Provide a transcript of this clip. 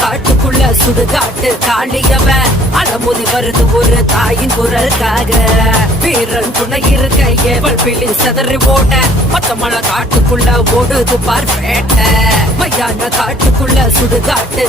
காட்டுக்குள்ள சுடுகாட்டு காளியவன் அலமோதி வருது ஒரு தாயின் குரலுக்காக. வீரன் துணை இருக்க ஏவல் பிள்ளி செதறி ஓட மொத்த மழை காட்டுக்குள்ள ஓடுது பார் வேட்ட. மையான காட்டுக்குள்ள சுடுகாட்டு